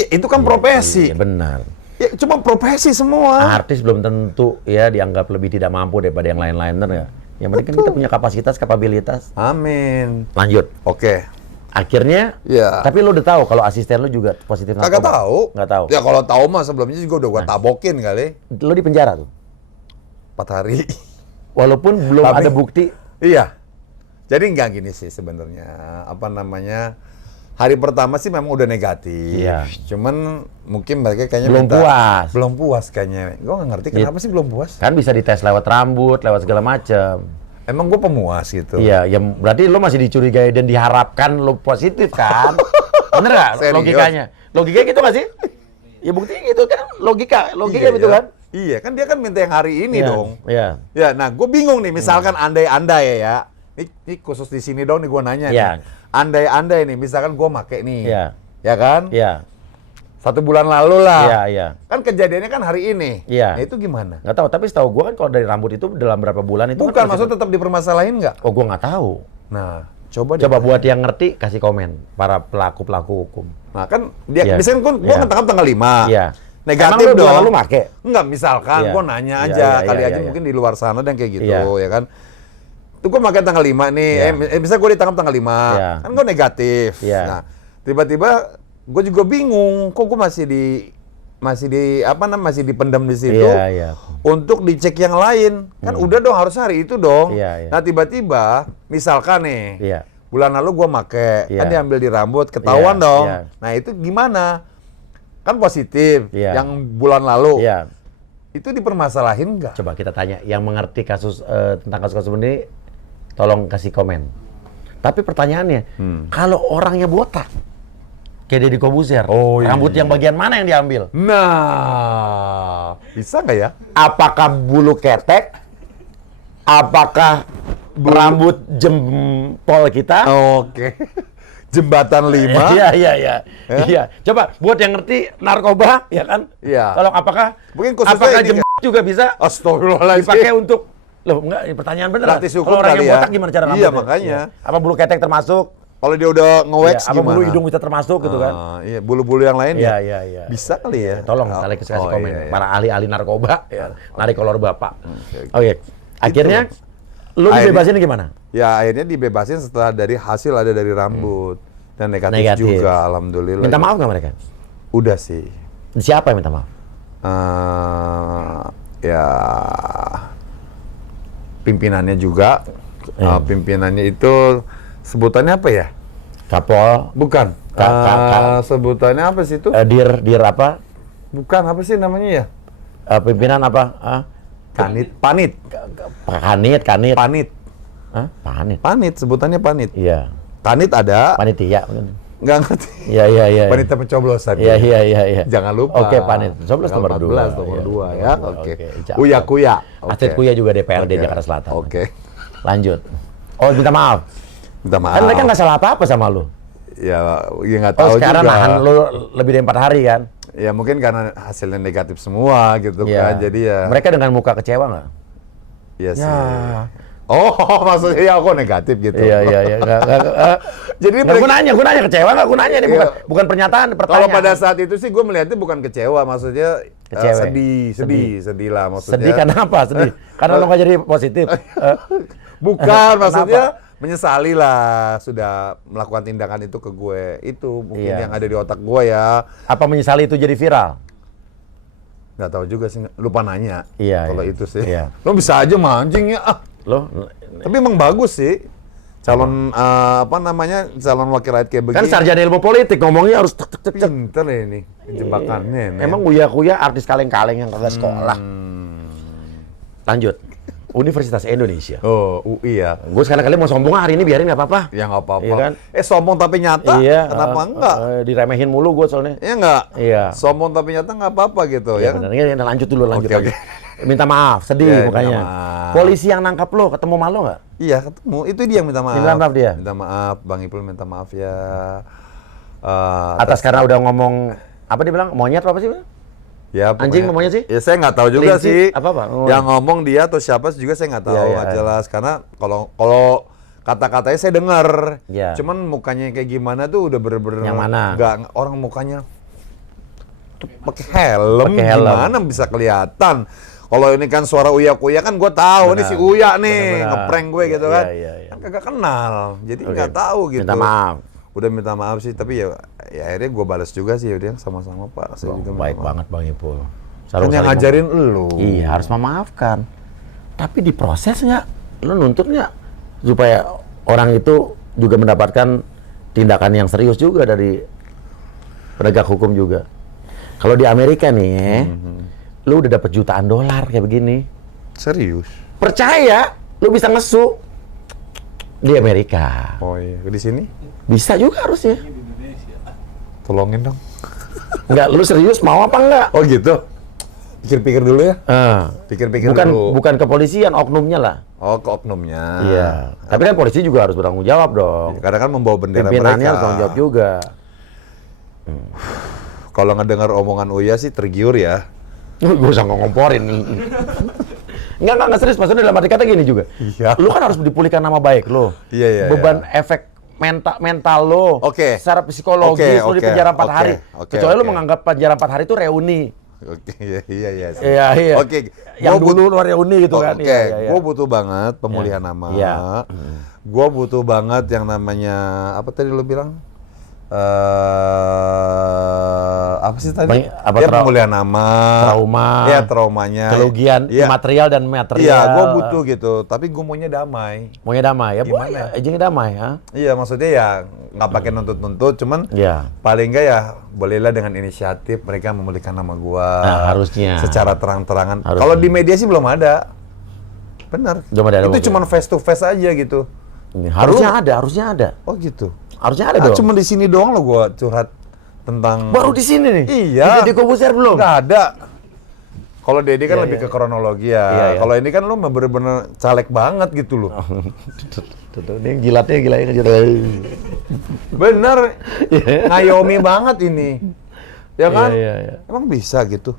Itu kan profesi. Iya, benar. Ya, cuma profesi semua. Artis belum tentu ya dianggap lebih tidak mampu daripada yang lain-lain, benar nggak? Yang penting kan kita punya kapasitas, kapabilitas. Amin. Lanjut. Oke. Akhirnya, Iya. tapi lu udah tahu kalau asisten lu juga positif Kagak narkoba? tahu. Nggak tahu. Ya kalau tahu mah sebelumnya juga udah gua tabokin kali. Lu di penjara tuh. 4 hari. Walaupun belum Tapi- ada bukti. Iya. Jadi nggak gini sih sebenarnya. Apa namanya? Hari pertama sih memang udah negatif. Iya. Cuman mungkin mereka kayaknya Belum puas. Belum puas kayaknya. Gue nggak ngerti kenapa sih belum puas. Kan bisa dites lewat rambut, lewat segala macam. Emang gue pemuas gitu. Iya, ya berarti lu masih dicurigai dan diharapkan lu positif kan? Bener nggak Serius? logikanya? Logikanya gitu nggak sih? Ya buktinya gitu kan, logika Iya, gitu ya. kan? Iya, kan dia kan minta yang hari ini Iya, dong. Iya. Ya, nah gue bingung nih. Misalkan andai-andai ya. Ini khusus di sini dong nih gue nanya Iya. nih. Andai-andai nih, misalkan gue make nih. Iya. Ya kan? Iya. 1 bulan lalu lah. Iya, iya. Kan kejadiannya kan hari ini. Iya. Nah, itu gimana? Nggak tahu, tapi setahu gua kan kalau dari rambut itu dalam berapa bulan itu Bukan, kan maksud tetap dipermasalahin nggak? Oh, gua nggak tahu. Nah, coba Coba buat yang ngerti kasih komen para pelaku hukum. Nah, kan dia Iya. misalkan gua Iya. ketangkap tanggal 5. Iya. Negatif Emang lu dong. bulan lalu make? Enggak, misalkan Iya. gua nanya Iya, aja, iya, kali iya, aja iya. mungkin di luar sana dan kayak gitu, Iya. ya kan. Itu gua pakai tanggal 5 nih. Iya. Misalnya gua ditangkap tanggal 5. Iya. Kan gua negatif. Iya. Nah, tiba-tiba gua juga bingung, kok gua masih dipendam di situ. Iya, iya. Untuk dicek yang lain. Kan udah dong, harus hari itu dong. Iya, iya. Nah, tiba-tiba misalkan nih, Iya. bulan lalu gua make, Iya. kan diambil di rambut, ketahuan Iya, dong. iya. Nah, itu gimana? Kan positif. Iya. Yang bulan lalu. Iya. Itu dipermasalahin nggak? Coba kita tanya yang mengerti kasus tentang kasus-kasus ini tolong kasih komen. Tapi pertanyaannya, kalau orangnya botak kayak Deddy Kobuzer, Oh, iya. rambut yang bagian mana yang diambil? Nah, bisa nggak ya? Apakah bulu ketek? Apakah rambut jempol kita? Oke. Jembatan 5. Iya, iya, iya. Iya. Coba buat yang ngerti narkoba, ya kan? Iya. Tolong apakah Mungkin khususnya apakah ini jempol juga bisa Astagfirullahaladzim. dipakai untuk loh enggak, ini pertanyaan bener. Praktis hukum Kalau orang kali yang ya. botak gimana cara Iya, rambutnya? makanya. Apa bulu ketek termasuk? Kalau dia udah nge-wax Iya, apa gimana? bulu hidung bisa termasuk gitu kan? Iya, bulu-bulu yang lain Iya, ya? iya, iya. Bisa kali ya? Tolong kalian kasih komen. iya, iya. Para ahli-ahli narkoba, ya, narik kolor bapak. Oke. Akhirnya lu Akhirnya- dibebasin gimana? Ya, akhirnya dibebasin setelah dari hasil ada dari rambut. Dan negatif, Negatif. juga, alhamdulillah. Minta maaf nggak mereka? Udah sih. Siapa yang minta maaf? Ya pimpinannya juga. Pimpinannya itu sebutannya apa ya? Kapol, Bukan. Sebutannya apa sih itu? dir apa? Bukan, apa sih namanya ya? Pimpinan apa? Panit. Panit. Kanit. Panit. Hah? Panit. Panit, sebutannya panit. Iya. Panit ada. Panitia. Nggak ngerti. Iya, iya, iya. Panitia pencoblosan. Iya, iya, iya, iya. Jangan lupa. Oke, panit. Coblos nomor 14, 2. nomor 2 Iya. ya. Oke, Oke. insya Allah. Uya Kuya. Atlet Kuya juga DPRD Oke. Jakarta Selatan. Oke. Lanjut. Oh, minta maaf. Minta maaf. Kan mereka nggak salah apa-apa sama lu. Ya nggak Oh, tahu sekarang juga. nahan lu lebih dari 4 hari kan? Ya mungkin karena hasilnya negatif semua gitu Iya. kan. Jadi ya. Mereka dengan muka kecewa nggak? Iya sih. Ya. Oh, maksudnya ya aku negatif gitu. Iya, iya, iya. Jadi Nggak, gue nanya kecewa nggak? Gue nanya ini Iya. bukan pernyataan, kalau pertanyaan. pada saat itu sih gue melihatnya bukan kecewa, maksudnya Kecewa. sedih lah maksudnya. Sedih karena apa? Sedih karena lo nggak jadi positif. Bukan, maksudnya Kenapa? menyesali lah sudah melakukan tindakan itu ke gue. Itu mungkin Iya. yang ada di otak gue ya. Apa menyesali itu jadi viral? Nggak tahu juga sih, lupa nanya. Iya, Kalau iya. itu sih. Iya. Lo bisa aja mancing ya. Loh, Tapi emang bagus sih. Calon calon wakil rakyat kayak begini. kan sarjana ilmu politik ngomongnya harus tek tek tek tek. Pinter ya ini jebakannya. ini. Emang uya-kuya artis kaleng-kaleng yang kagak sekolah. Lanjut. Universitas Indonesia. Oh, UI ya. Gue sekali-kali mau sombong hari ini biarin nggak apa-apa. Ya nggak apa-apa. Iya kan? Sombong tapi nyata. Iya. Kenapa enggak? Diremehin mulu gue soalnya. Iya enggak? Iya. Sombong tapi nyata nggak apa-apa gitu Iya ya. benar. Ini lanjut dulu lanjut. Oke, lagi. oke. Minta maaf, sedih Iya, mukanya. minta maaf. Polisi yang nangkap lo ketemu malu nggak? Iya ketemu. Itu dia yang minta maaf. Minta maaf dia? Minta maaf. Bang Ipul minta maaf ya. Atas karena udah ngomong apa dia bilang monyet apa sih? Ya, Anjing pokoknya- ngomongnya sih? Ya saya nggak tahu juga Kelinci? sih. Apa? Oh. Yang ngomong dia atau siapa juga saya nggak tahu. Iya, iya, Nggak iya. jelas. Karena kalau kata-katanya saya dengar. Iya. Cuman mukanya kayak gimana tuh udah bener-bener. Yang mana? Nggak, orang mukanya tuh pakai helm. Pakai helm. Gimana bisa kelihatan? Kalau ini kan suara Uya-Kuya kan gue tahu nih si Uya nih Benar-benar. ngeprank gue gitu Iya, kan. iya, iya. Kan kagak kenal. Jadi Oke. nggak tahu gitu. Minta maaf. Udah minta maaf sih, tapi ya akhirnya gue balas juga sih, udah sama-sama Pak. Saya juga minta Baik maaf. banget Bang Ipul. Kan yang ngajarin elu. Iya, harus memaafkan. Tapi diproses nggak? Lo nuntut nggak? Supaya orang itu juga mendapatkan tindakan yang serius juga dari penegak hukum juga. Kalau di Amerika nih, lo udah dapat jutaan dolar kayak begini. Serius? Percaya, lo bisa ngesu di Amerika. Oh iya, di sini? Bisa juga harusnya. Tolongin dong. Enggak, lu serius mau apa enggak? Oh gitu? Pikir-pikir dulu ya? Pikir-pikir bukan dulu. bukan kepolisian, oknumnya lah. Oh, ke oknumnya. Iya. Tapi kan polisi juga harus bertanggung jawab dong. Kadang kan membawa bendera Pimpinannya mereka. harus tanggung jawab juga. Kalau ngedengar omongan Uya sih tergiur ya. Gue usah ngomporin. Enggak serius. Maksudnya dalam arti kata gini juga. Iya. Lu kan harus dipulihkan nama baik lo. Iya, iya, Beban efek mental lo. Oke. Secara psikologis lo di Oke, penjara 4 oke, hari. oke, Kecuali lo oke. menganggap penjara 4 hari itu reuni. Oke, iya. Iya. Oke. Yang Gua dulu lo reuni gitu kan. Oke, Iya. gue butuh banget pemulihan Iya. nama. Iya. Gue butuh banget yang namanya apa tadi lo bilang? Apa sih tadi? Apa Ya, pemulihan nama, trauma, ya traumanya, kerugian Iya. material dan material. Iya, gue butuh gitu. Tapi gue maunya damai. Maunya damai ya, Gimana? ejengnya damai ya. Iya, maksudnya ya nggak pakai nuntut-nuntut, cuman Iya. paling nggak ya bolehlah dengan inisiatif mereka memulihkan nama gua. Nah, harusnya. Secara terang-terangan. Harusnya. Kalau di media sih belum ada. Benar. Belum ada, Itu oke. cuman face to face aja gitu. Harusnya ada. Oh gitu. Harusnya ada dong. Cuma di sini doang lo gua curhat tentang. Baru di sini nih. Iya. Di Kobuser belum? Nggak ada. Kalau Dedi kan Iya, lebih iya. ke kronologi ya. Iya, iya. Kalau ini kan lo bener-bener caleg banget gitu loh. Tuh, ini jilatnya gila ya. Bener. Ngayomi banget ini. Ya kan? Iya. Emang bisa gitu?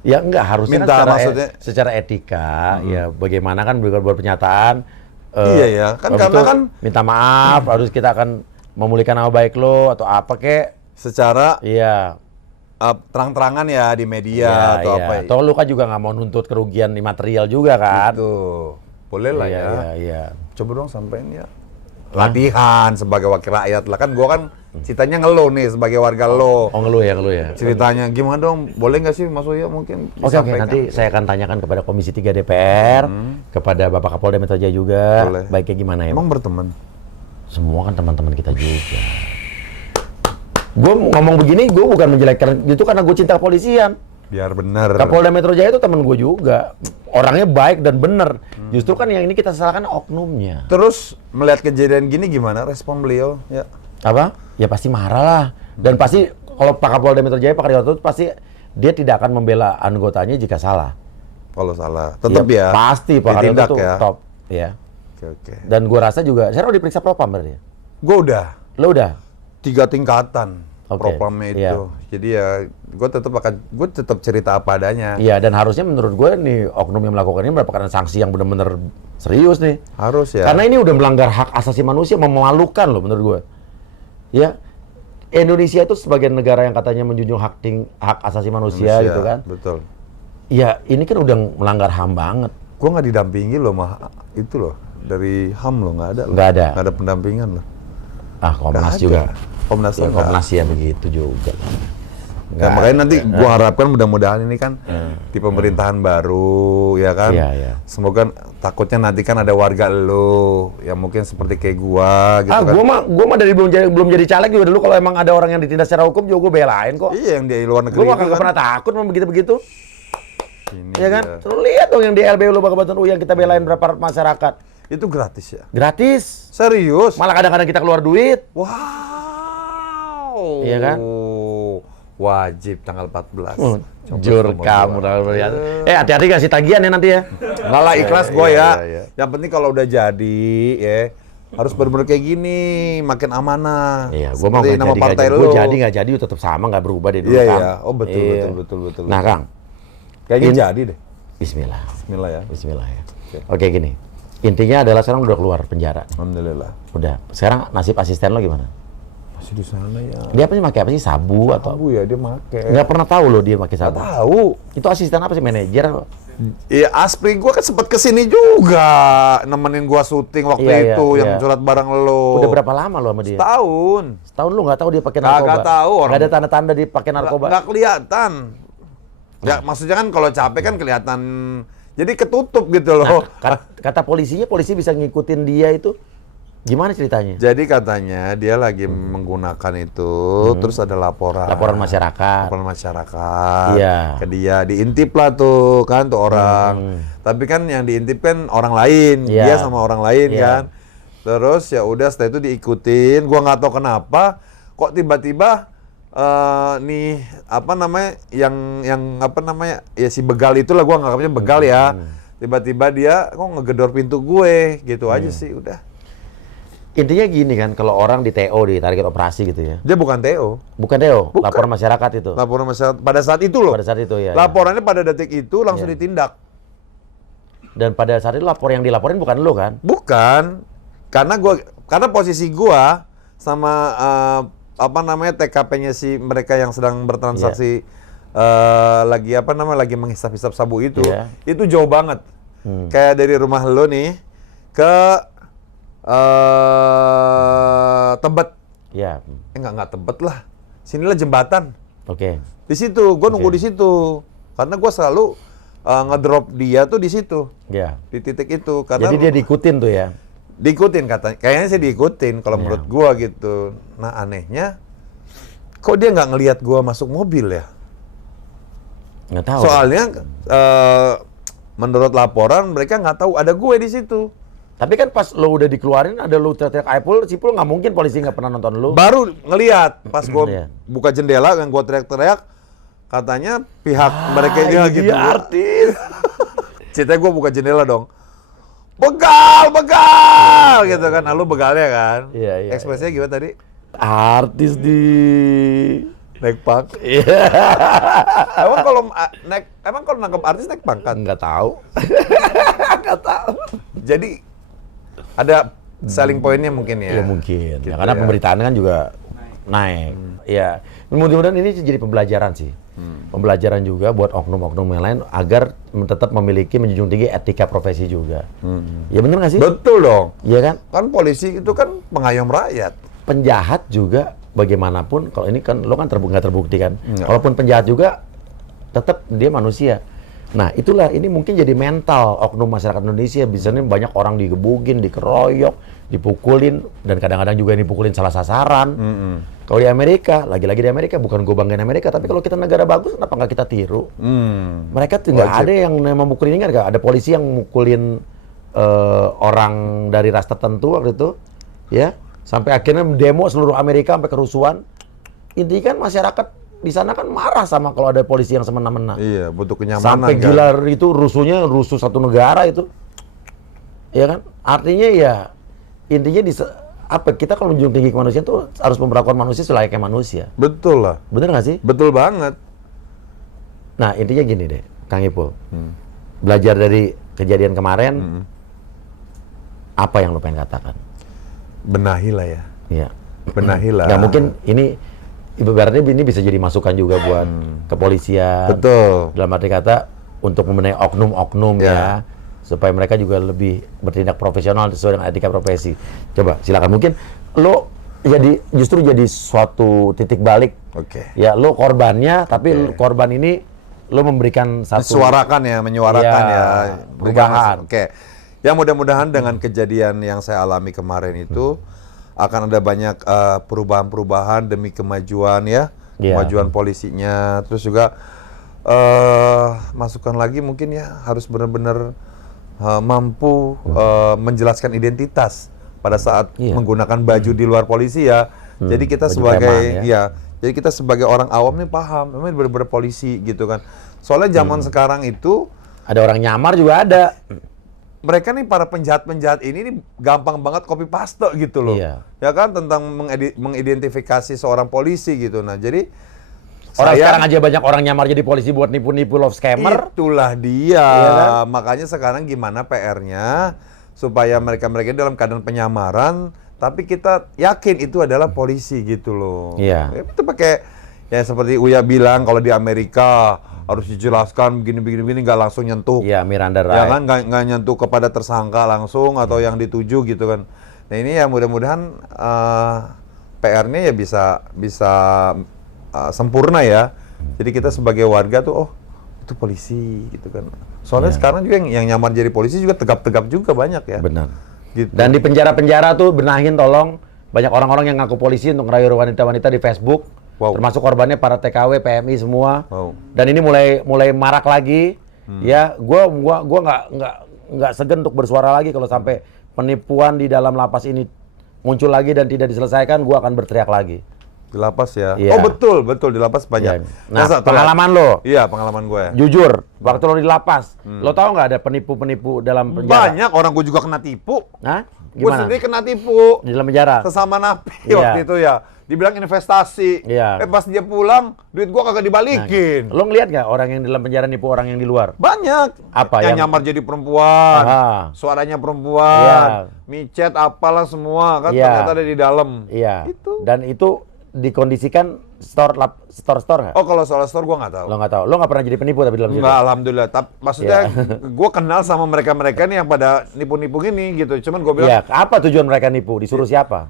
Ya enggak, harusnya Minta kan secara, maksudnya- secara etika, ya bagaimana kan buat pernyataan. Iya, ya. Kan habis karena itu kan minta maaf, harus kita akan memulihkan nama baik lo atau apa kek. secara Iya. terang-terangan ya di media Iya, atau iya. apa. Atau lu kan juga nggak mau nuntut kerugian di material juga kan? Gitu. Boleh lah Iya, ya. iya. Coba dong sampein ya. Latihan sebagai wakil rakyat lah kan gua kan ceritanya ngeluh nih sebagai warga lo. Oh ngeluh ya. Ceritanya gimana dong? Boleh nggak sih Mas Uya mungkin Oke, disampaikan? nanti saya akan tanyakan kepada Komisi 3 DPR, kepada Bapak Kapolda Metro Jaya juga, Boleh. baiknya gimana ya? Emang berteman? Semua kan teman-teman kita juga. Gue ngomong begini, gue bukan menjelekkan itu karena gue cinta kepolisian. Biar benar. Kapolda Metro Jaya itu teman gue juga, orangnya baik dan benar. Justru kan yang ini kita salahkan oknumnya. Terus melihat kejadian gini gimana respon beliau? Ya. Apa? Ya pasti marah lah. Dan pasti kalau Pak Kapolda Metro Jaya, Pak Karyoto, pasti dia tidak akan membela anggotanya jika salah. Kalau salah, tetap ya. Pasti Pak Karyoto ditindak tuh ya. top. Ya. Oke. Dan gue rasa juga, saya udah diperiksa propam berarti. Gue udah Lo udah? 3 tingkatan Oke, propamnya itu. iya. Jadi ya gue tetap cerita apa adanya. Iya, dan harusnya menurut gue nih oknum yang melakukan ini mendapatkan sanksi yang benar-benar serius nih. Harus ya. Karena ini udah melanggar hak asasi manusia, memalukan loh menurut gue. Ya, Indonesia itu sebagai negara yang katanya menjunjung hak asasi manusia gitu kan. Betul. Ya, ini kan udah melanggar HAM banget. Gue nggak didampingi loh mah itu loh dari HAM loh nggak ada. Loh. Nggak ada. Nggak ada pendampingan loh. Ah, Komnas Nggak juga. ada. Komnas Ya, nggak. Komnas ya begitu juga. Nah, makanya nanti gua harapkan mudah-mudahan ini kan di pemerintahan baru, ya kan. Iya. Semoga takutnya nanti kan ada warga lo yang mungkin seperti kayak gua gitu kan. Gua mah dari belum jadi caleg juga dulu kalau emang ada orang yang ditindas secara hukum juga gua belain kok. Iya, yang di luar negeri Gua itu nggak pernah takut sama begitu-begitu. Ini Ya kan? dia. Terus lihat dong yang di LBU Lubang Batuan yang kita belain berapa masyarakat. Itu gratis ya? Gratis. Serius? Malah kadang-kadang kita keluar duit. Wow. Iya kan? Wajib tanggal 14. Jujur kamu. Hati-hati kasih tagihan ya nanti ya. Nggak lah, ikhlas gue Iya, ya. iya. Yang penting kalau udah jadi ya harus bener-bener kayak gini, makin amanah. Iya, gua mau Seperti nama partai Gua lo. nggak jadi tetap sama nggak berubah deh dulu Iya, Kang. iya. Oh betul, Iya. betul. Nah Kang, Kayaknya Ini- jadi deh. Bismillah. Bismillah ya. Bismillah ya. Oke gini, intinya adalah sekarang udah keluar penjara. Alhamdulillah. Udah. Sekarang nasib asisten lo gimana? Masih di sana ya. Dia apa sih pakai apa sih sabu atau? Tahu ya dia make. Nggak pernah tahu loh dia pakai sabu. Tahu. Itu asisten apa sih manajer? apa? Iya, Aspri gua kan sempat kesini juga nemenin gua syuting waktu Iya, itu iya, yang iya. surat bareng lo. Udah berapa lama lo sama dia? Tahun. Setahun lu nggak tahu dia pakai Kagak narkoba? tahu orang. Nggak ada tanda-tanda dia pakai narkoba? Nggak kelihatan. Ya maksudnya kan kalau capek kan kelihatan. Jadi ketutup gitu loh. Kata polisi bisa ngikutin dia itu gimana ceritanya? Jadi katanya dia lagi menggunakan itu, terus ada laporan. Laporan masyarakat. Laporan masyarakat. Iya. Ke dia diintip lah tuh kan tuh orang. Tapi kan yang diintip kan orang lain, Iya. dia sama orang lain Iya. kan. Terus ya udah setelah itu diikutin. Gua nggak tahu kenapa kok tiba-tiba nih apa namanya yang apa namanya ya si begal itulah, gua nganggapnya begal ya. Tiba-tiba dia kok ngegedor pintu gue gitu aja sih udah. Intinya gini kan, kalau orang di TO, di target operasi gitu ya. Dia bukan TO. Bukan TO, Bukan. laporan masyarakat itu. Laporan masyarakat pada saat itu loh. Pada saat itu ya. Laporannya pada detik itu langsung Iya. ditindak. Dan pada saat itu yang dilaporin bukan lo kan? Bukan. Karena posisi gua sama apa namanya TKP-nya si mereka yang sedang bertransaksi lagi apa namanya lagi menghisap-hisap sabu itu. Iya. Itu jauh banget. Kayak dari rumah lo nih ke Tebet. Iya. Enggak Tebet lah. Sinilah jembatan. Oke. Di situ, gue nunggu di situ. Karena gue selalu ngedrop dia tuh di situ. Iya. Di titik itu. Karena Jadi dia diikutin tuh ya. diikutin katanya. Kayaknya sih diikutin kalau menurut gue gitu. Nah anehnya, kok dia nggak ngelihat gue masuk mobil ya? Nggak tahu. Soalnya menurut laporan mereka nggak tahu ada gue di situ. Tapi kan pas lo udah dikeluarin, ada lo teriak Aipul, Cipul nggak mungkin polisi nggak pernah nonton lo. Baru ngelihat pas gue Iya. buka jendela yang gue teriak-teriak, katanya pihak mereka ini gitu. dia artis. Ceritanya gue buka jendela dong. Begal gitu kan. Lalu begalnya kan. Iya, iya, Ekspresinya gimana tadi? Artis di. Naik pangkat. Iya. Emang kalau nangkep artis naik pangkat? Nggak tahu. Nggak tahu. Jadi ada selling point-nya mungkin ya. Ya mungkin. Gitu Ya, karena ya. pemberitaannya kan juga naik. Ya, mudah-mudahan ini jadi pembelajaran sih. Pembelajaran juga buat oknum-oknum yang lain agar tetap memiliki menjunjung tinggi etika profesi juga. Ya bener nggak sih? Betul dong. Iya kan? Kan polisi itu kan pengayom rakyat. Penjahat juga bagaimanapun, kalau ini kan lo kan nggak terbukti kan. Nggak. Walaupun penjahat juga tetap dia manusia. Nah itulah ini mungkin jadi mental oknum masyarakat Indonesia. Biasanya banyak orang digebukin, dikeroyok, dipukulin, dan kadang-kadang juga dipukulin salah sasaran. Kalau di Amerika, lagi-lagi di Amerika, bukan gue banggain Amerika, tapi kalau kita negara bagus, kenapa nggak kita tiru? Mereka tuh nggak ada yang memukulin, ingat nggak? Ada polisi yang mukulin orang dari ras tertentu waktu itu, ya, sampai akhirnya demo seluruh Amerika sampai kerusuhan. Intinya kan masyarakat di sana kan marah sama kalau ada polisi yang semena-mena. Iya, butuh kenyamanan Sampai kan. gila itu rusuh satu negara itu. Ya kan? Artinya ya intinya kita kalau menjunjung tinggi kemanusiaan tuh harus memperlakukan manusia selayaknya manusia. Betul lah. Bener nggak sih? Betul banget. Nah, intinya gini deh, Kang Ipul. Belajar dari kejadian kemarin, apa yang lo pengen katakan? Benahi lah ya. Iya. Benahi lah. Nggak mungkin ibaratnya ini bisa jadi masukan juga buat kepolisian. Betul. Dalam arti kata untuk membenahi oknum-oknum Ya. ya, supaya mereka juga lebih bertindak profesional sesuai dengan etika profesi. Coba silakan, mungkin lo justru jadi suatu titik balik. Oke. Ya, lo korbannya, tapi korban ini lo memberikan satu Menyuarakan Iya, ya. perubahan. Oke. Ya mudah-mudahan dengan kejadian yang saya alami kemarin itu akan ada banyak perubahan-perubahan demi kemajuan ya. Iya. Kemajuan polisinya. Terus juga masukkan lagi mungkin ya harus benar-benar mampu menjelaskan identitas pada saat menggunakan baju di luar polisi ya. Jadi kita Baju sebagai preman, jadi kita sebagai orang awam nih paham, memang benar-benar polisi gitu kan. Soalnya zaman sekarang itu ada orang nyamar juga ada. mereka nih para penjahat-penjahat ini nih gampang banget copy paste gitu loh. Iya. Ya kan tentang mengidentifikasi seorang polisi gitu. Nah, jadi Orang sekarang aja banyak orang nyamar jadi polisi buat nipu-nipu love scammer. itulah dia. Iya kan? Makanya sekarang gimana PR-nya supaya mereka-mereka dalam keadaan penyamaran tapi kita yakin itu adalah polisi gitu loh. Iya. Ya, itu pakai ya seperti Uya bilang kalau di Amerika harus dijelaskan begini nggak langsung nyentuh. Iya, Miranda Ya Right. kan nggak nyentuh kepada tersangka langsung atau yang dituju gitu kan. Nah ini ya mudah-mudahan PR-nya ya bisa sempurna ya. Jadi kita sebagai warga tuh oh itu polisi gitu kan. Soalnya sekarang juga yang nyamar jadi polisi juga tegap-tegap juga banyak ya. Benar. Gitu. Dan di penjara-penjara tuh benahin tolong, banyak orang-orang yang ngaku polisi untuk ngerayu wanita-wanita di Facebook. Wow. Termasuk korbannya para TKW, PMI semua. Wow. Dan ini mulai marak lagi. Ya, gua nggak segan untuk bersuara lagi kalau sampai penipuan di dalam lapas ini muncul lagi dan tidak diselesaikan, gua akan berteriak lagi. Di lapas ya. Iya. Oh betul di lapas banyak. Iya. Nah, Masa, pengalaman lo. Iya, pengalaman gue. Jujur, waktu lo di lapas, lo tahu nggak ada penipu-penipu dalam penjara? Banyak orang gue juga kena tipu. Hah? Gue Gimana? sendiri kena tipu. Di dalam penjara? Sesama napi Iya. waktu itu ya. Dibilang investasi. Iya. Pas dia pulang, duit gua kagak dibalikin. Lo ngeliat nggak orang yang di dalam penjara nipu orang yang di luar? Banyak. Apa yang yang- nyamar jadi perempuan. Aha. Suaranya perempuan. Iya. Micet apalah semua kan Iya. ternyata ada di dalam. Iya. Itu. Dan itu dikondisikan store nggak? Oh, kalau soal store gua nggak tahu. Lo nggak tahu. Lo nggak pernah jadi penipu tapi di dalam situ? Enggak, alhamdulillah. Maksudnya Iya. gua kenal sama mereka-mereka nih yang pada nipu-nipu gini gitu. Cuman gua bilang Iya. Apa tujuan mereka nipu? Disuruh siapa?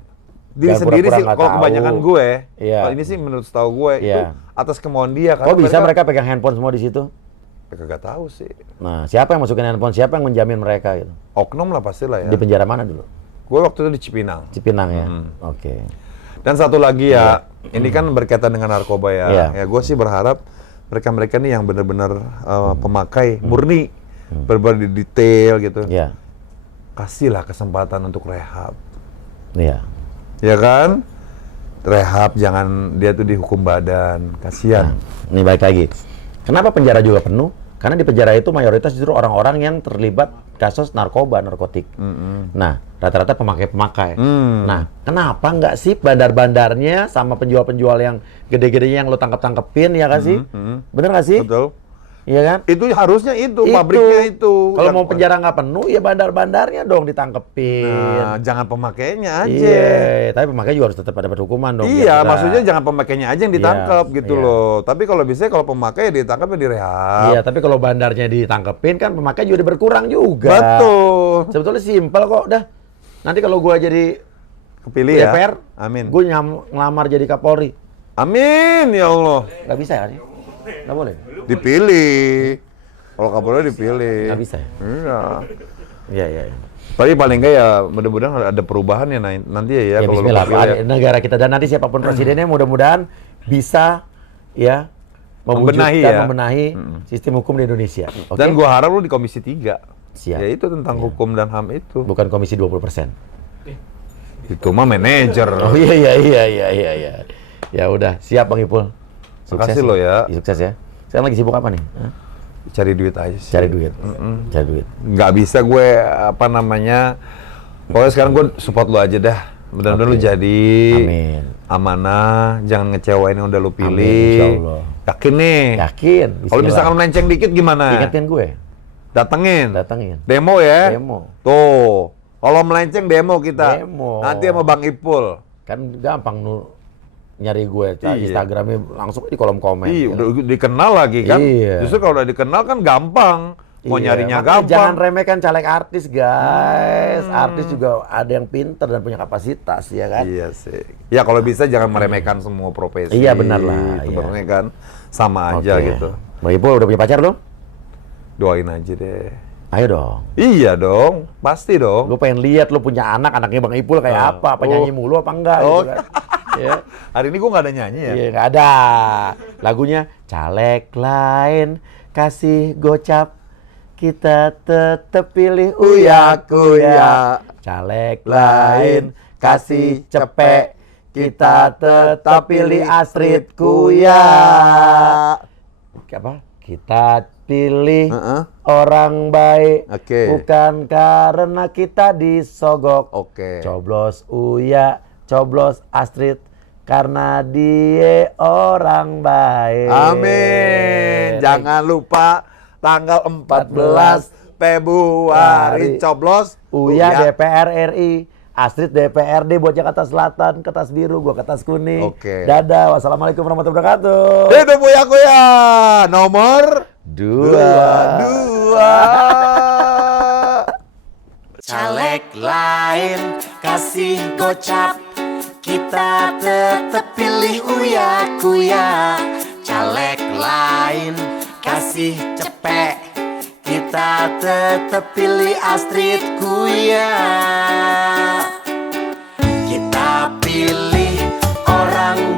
diri Jangan sendiri pura-pura sih nggak kalau tahu. kebanyakan gue. Iya. Kalau ini sih menurut setahu gue itu Iya. atas kemauan dia Kok bisa mereka pegang handphone semua di situ? kagak tahu sih. Nah, siapa yang masukin handphone? Siapa yang menjamin mereka gitu? Oknum lah pastilah ya. Di penjara mana dulu? Gue waktu itu di Cipinang. Cipinang ya. Oke. Dan satu lagi ya, ini kan berkaitan dengan narkoba ya. Iya. Ya gue sih berharap mereka-mereka nih yang benar-benar pemakai murni, benar-benar detail gitu. Iya. Kasihlah kesempatan untuk rehab. Iya. Ya kan? Rehab, jangan dia tuh dihukum badan. Kasihan. Ini balik lagi. Kenapa penjara juga penuh? Karena di penjara itu mayoritas justru orang-orang yang terlibat kasus narkoba, narkotik. Nah, rata-rata pemakai-pemakai. Nah, kenapa nggak sih bandar-bandarnya sama penjual-penjual yang gede-gedenya yang lo tangkep-tangkepin, ya kan sih? Bener nggak sih? Betul. Iya kan? Itu harusnya itu, pabriknya itu. Kalau Yang- mau penjara nggak penuh, ya bandar-bandarnya dong ditangkepin. Nah, jangan pemakainya aja. Iya, tapi pemakai juga harus tetap dapat hukuman dong. Iya, biar maksudnya jelas. jangan pemakainya aja yang ditangkap Iya, gitu iya. loh. Tapi kalau bisa kalau pemakai ya ditangkap ya direhab. Iya, tapi kalau bandarnya ditangkepin kan pemakai juga berkurang juga. Betul. Sebetulnya simpel kok, dah. Nanti kalau gua jadi Kepilih ya. DPR, Amin. gue ngelamar jadi Kapolri. Amin ya Allah. Nggak bisa kan? Nggak boleh. Dipilih. Kalau Kapolri dipilih. Nggak bisa ya? Iya. Iya, iya. Iya. Tapi paling enggak ya mudah-mudahan ada perubahan ya nanti ya, Ya, kalau lu bismillah, kepilih ya. negara kita dan nanti siapapun presidennya mudah-mudahan bisa ya Membenahi mewujudkan, ya. membenahi sistem hukum di Indonesia. Oke? Dan gua harap lu di Komisi 3. Siap. Ya itu tentang hukum dan HAM itu. Bukan komisi 20%. Itu mah manajer. Oh iya. Ya udah, siap Bang Ipul. Makasih lo ya. Sukses ya. Sekarang lagi sibuk apa nih? Hah? Cari duit aja sih. Cari duit. Cari duit. Nggak bisa gue apa namanya. Pokoknya sekarang gue support lu aja dah. Mudah-mudahan lu jadi Amin. amanah, jangan ngecewain yang udah lu Amin, pilih. insyaallah. Yakin nih. Yakin. Kalau Bismillah. misalkan melenceng dikit gimana? Ingetin gue. Datengin. Datengin. Demo ya. Demo. Tuh. Kalau melenceng demo kita. Demo. Nanti sama Bang Ipul. Kan gampang nyari gue, Iya. Instagramnya langsung di kolom komen. Iya, gitu. udah dikenal lagi kan. Iya. Justru kalau udah dikenal kan gampang. mau nyarinya makanya gampang. Jangan remehkan caleg artis, guys. Artis juga ada yang pinter dan punya kapasitas, ya kan? Iya sih. Ya kalau bisa jangan meremehkan semua profesi. Iya, benar lah, iya. Sebenarnya kan sama aja Oke. gitu. Bang Ipul udah punya pacar belum? Doain aja deh. Ayo dong. Iya dong, pasti dong. Gue pengen lihat lu punya anak, anaknya Bang Ipul kayak apa? Penyanyi mulu apa enggak Oh. gitu kan. Ya. Hari ini gue nggak ada nyanyi ya. Iya, nggak ada. Lagunya caleg lain kasih gocap, kita tetep pilih Uya Kuya. Caleg lain kasih cepek, kita tetap pilih Astrid Kuya. Apa? Kita pilih orang baik, Oke. bukan karena kita disogok. Oke. Coblos Uya, coblos Astrid, karena dia orang baik. Amin. Jangan lupa tanggal 14 Februari coblos Uya DPR RI, Astrid DPRD buat Jakarta Selatan, kertas biru, gua kertas kuning. Oke. Dadah, wassalamualaikum warahmatullahi wabarakatuh. Hidup Uya Kuya nomor Dua. Caleg lain kasih gocap, kita tetep pilih Uya Kuya. Caleg lain kasih cepek, kita tetep pilih Astrid Kuya. Kita pilih orang